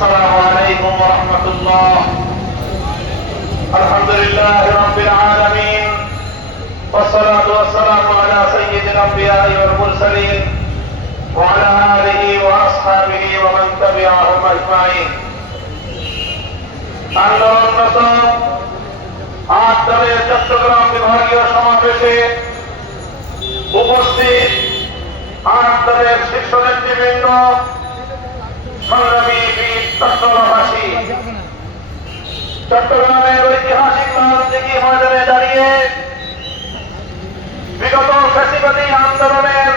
السلام عليكم ورحمة الله. الحمد لله رب العالمين، والصلاة والسلام على سيد الأنبياء والمرسلين وعلى آله وأصحابه ومن تبعهم أجمعين. আন্দোলনরত আট দলের চট্টগ্রাম বিভাগীয় সমাবেশে উপস্থিত আট দলের শীর্ষ নেতৃবৃন্দ, সংগ্রামী বীর চট্টগ্রামবাসী, চট্টগ্রামের ঐতিহাসিক লালদিঘি ময়দানে দাঁড়িয়ে বিগত ফ্যাসিবাদী আন্দোলনের